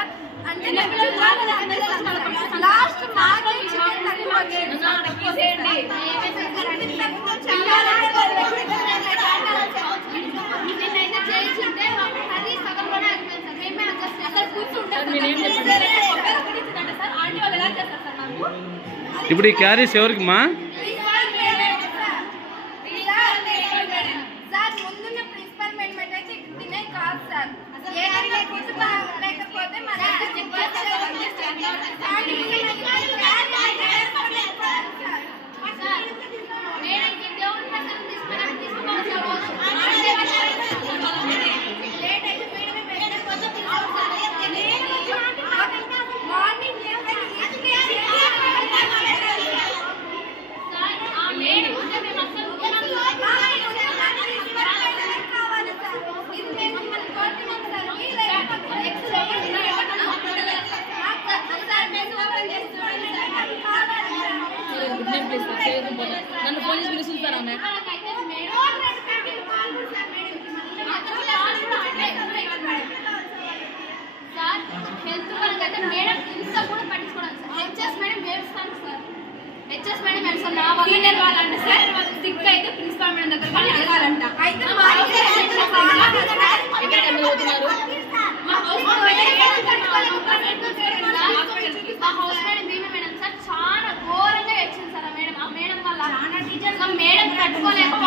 Sir. అంటే last మాకే మా? నన్ను పోలీస్ పిలుస్తుంది ఆమె హెల్త్ అయితే మేడం ఇంత కూడా పట్టించుకోవడం సార్ హెచ్ఎస్ మేడం ఏడుస్తాను సార్ నా వల్ల వాళ్ళంటే సార్. సిక్ అయితే ప్రిన్సిపాల్ మేడం దగ్గర వెళ్ళి అడగాలంట మేడం భీమ మేడం సార్ చాలా ఘోరంగా ఏడ్చింది సార్ ఆ మేడం. ఆ మేడం వల్ల మేడం కట్టుకోలేక